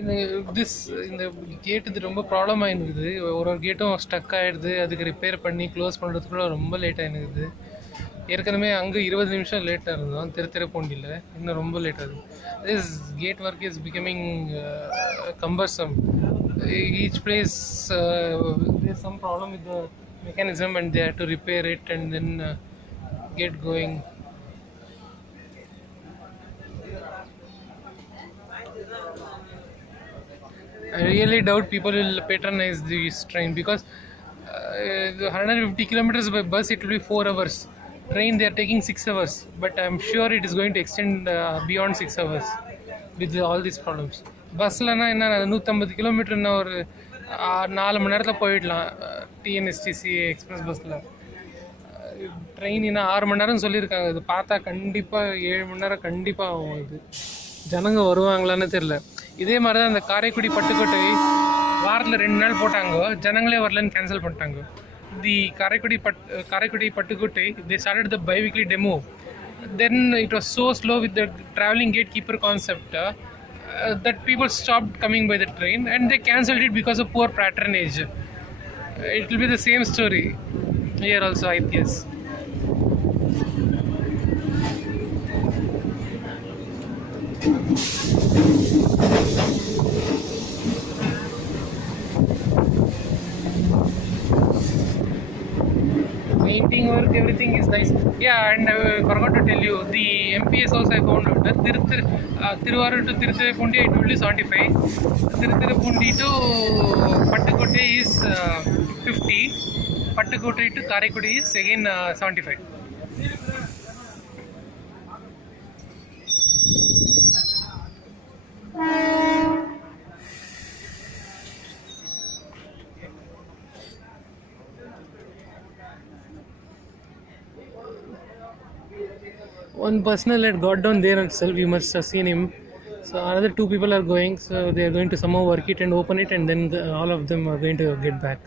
இந்த கேட் இது ரொம்ப ப்ராப்ளம் ஆகிருக்குது. ஒரு கேட்டும் ஸ்டக் ஆகிடுது. அதுக்கு ரிப்பேர் பண்ணி க்ளோஸ் பண்ணுறதுக்குள்ள ரொம்ப லேட் ஆகிருக்குது. ஏற்கனவே அங்கே 20 நிமிஷம் லேட்டாக இருந்தோம் திருத்துறைப்பூண்டியில். இன்னும் ரொம்ப லேட் ஆகுது. This gate work is becoming cumbersome. Each place there's some problem with the mechanism and they have to repair it and then get going. I really doubt people will patronize this train because 150 kilometers by bus it will be 4 hours. Train they are taking 6 hours, but I'm sure it is going to extend beyond 6 hours with all these problems. பஸ்லனா என்ன 150 கிலோமீட்டர்னா ஒரு 4 மணி நேரத்தில் போயிடலாம். TNSTC express பஸ்ஸில். Train இன்னும் 6 மணி நேரம் சொல்லியிருக்காங்க. இது பார்த்தா கண்டிப்பாக 7 மணி நேரம் கண்டிப்பாக ஆகும். இது ஜனங்க வருவாங்களான்னு தெரில. இதே மாதிரி தான் அந்த காரைக்குடி பட்டுக்கோட்டை வாரத்தில் 2 நாள் போட்டாங்க. ஜனங்களே வரலன்னு கேன்சல் பண்ணிட்டாங்க. தி Karaikudi Pattukottai, they started the bi-weekly demo. Then it was so slow with the traveling gatekeeper concept that people stopped coming by the train and they cancelled it because of poor patronage. It will be the same story here also, I guess. Painting work, everything is nice. Yeah, and I forgot to tell you, the MPS also I found out that Thiruvarur to Thiruthuraipoondi it will be 75. Thiruthuraipoondi to Pattukottai is 50. Pattukottai to Karaikudi is again 75. One personal had got down there itself, you must have seen him. So another 2 people are going, so they are going to somehow work it and open it, and then all of them are going to get back.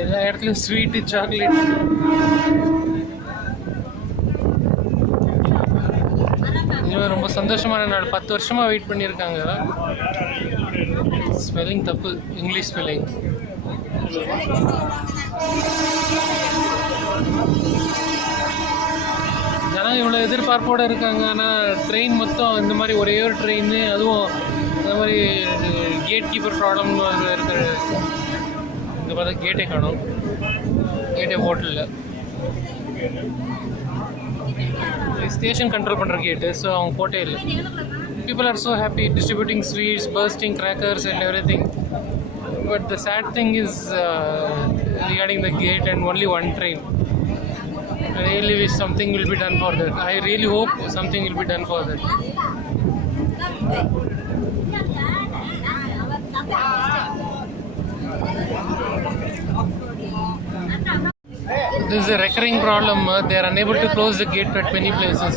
எல்லா இடத்துலையும் sweet chocolate. இதுவே ரொம்ப சந்தோஷமான நாள். 10 வருஷமாக wait பண்ணியிருக்காங்க. Spelling தப்பு, English spelling. ஜனங்க இவ்வளோ எதிர்பார்ப்போடு இருக்காங்க. ஆனால் ட்ரெயின் மொத்தம் இந்த மாதிரி ஒரே ஒரு ட்ரெயின், அதுவும் இந்த மாதிரி கேட் கீப்பர் ப்ராப்ளம்னு இருக்கிற. இங்கே பார்த்தா கேட்டே காணும், கேட்டே ஹோட்டலில் ஸ்டேஷன் கண்ட்ரோல் பண்ணுற கேட்டு. ஸோ அவங்க போட்டே இல்லை. People are so happy distributing sweets, bursting crackers and everything. But the sad thing is regarding the gate and only one train. I really wish something will be done for that. I really hope something will be done for that. This is a recurring problem. They are unable to close the gate at many places.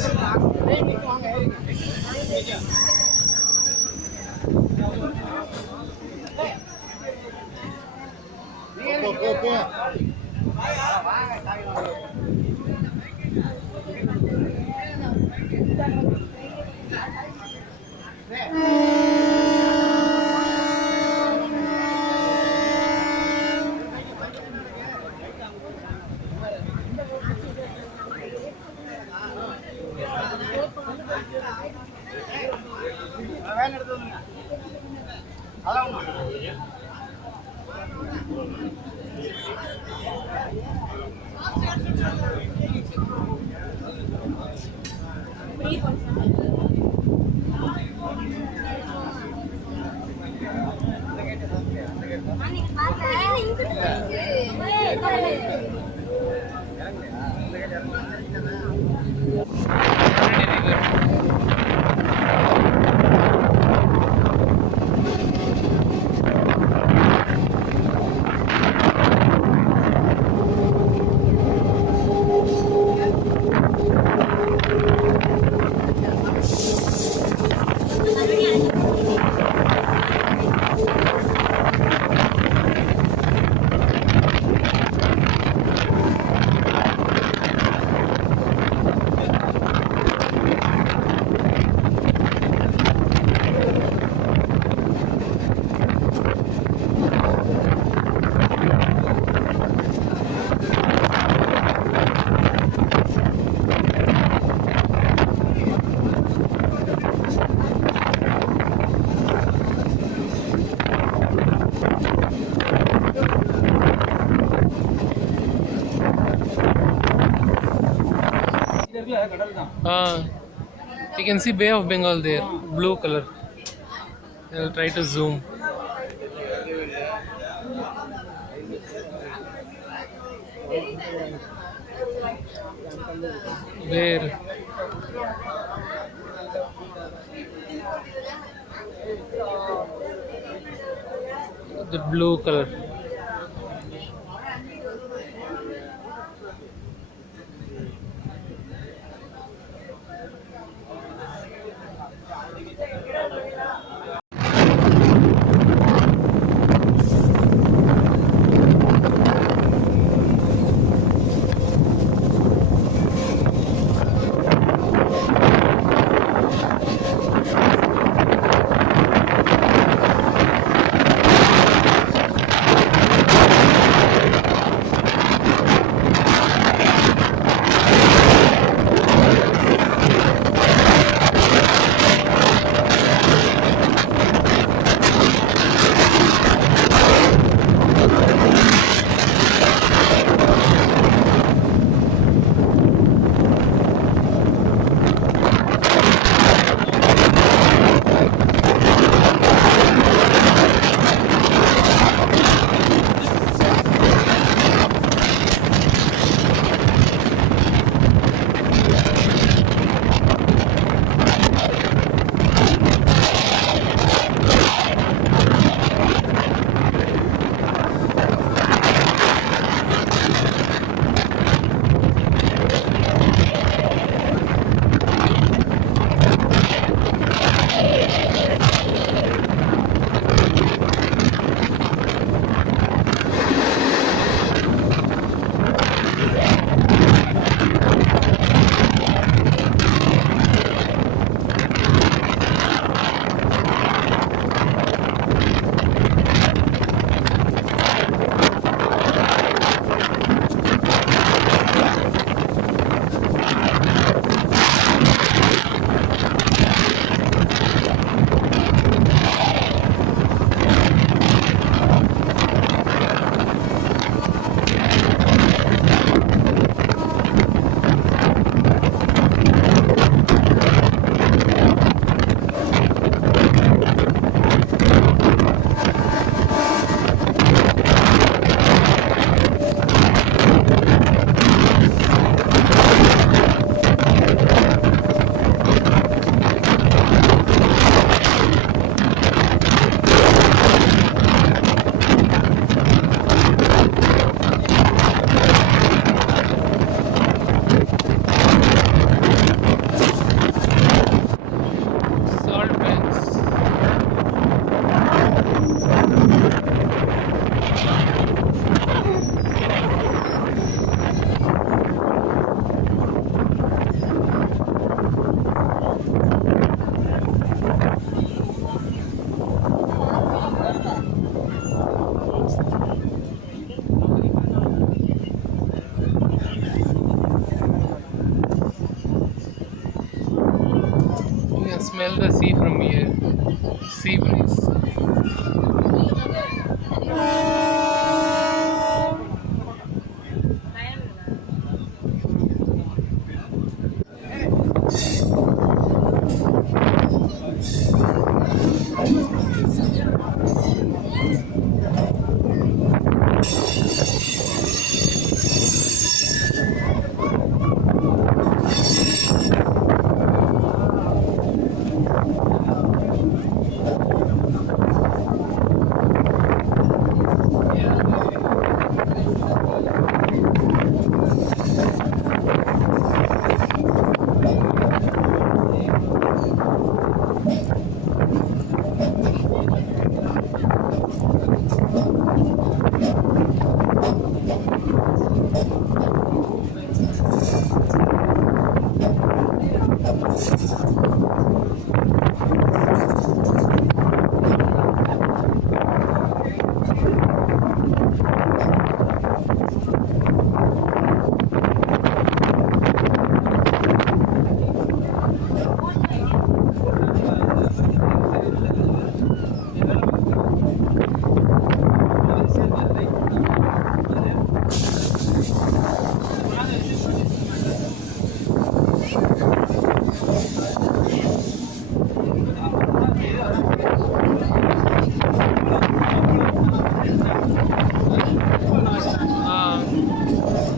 You can see Bay of Bengal there, blue color. I'll try to zoom. Where? The blue color.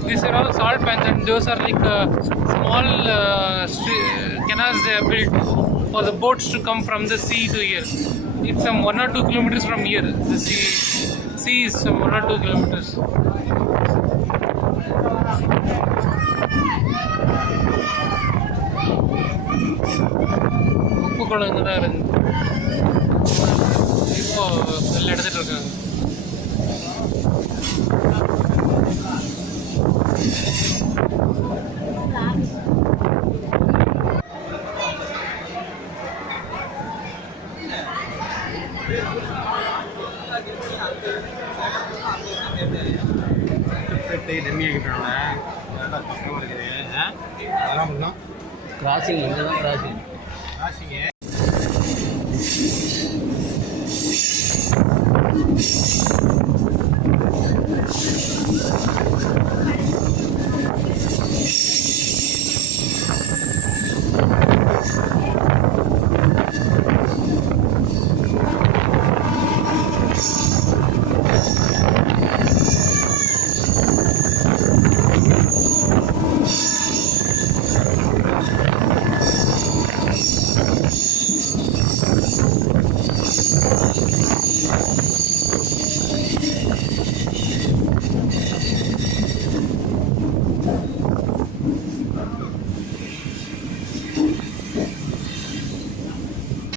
These are all salt pans, and those are like small canals they have built for the boats to come from the sea to here. It's some 1 or 2 kilometers from here. The sea is some 1 or 2 kilometers. உப்பு குளம் இங்கே தான் இருக்கு. இப்போ எல்லாம் எடுத்துட்டு இருக்காங்க. Crossing எங்கே தான் கிராசிங்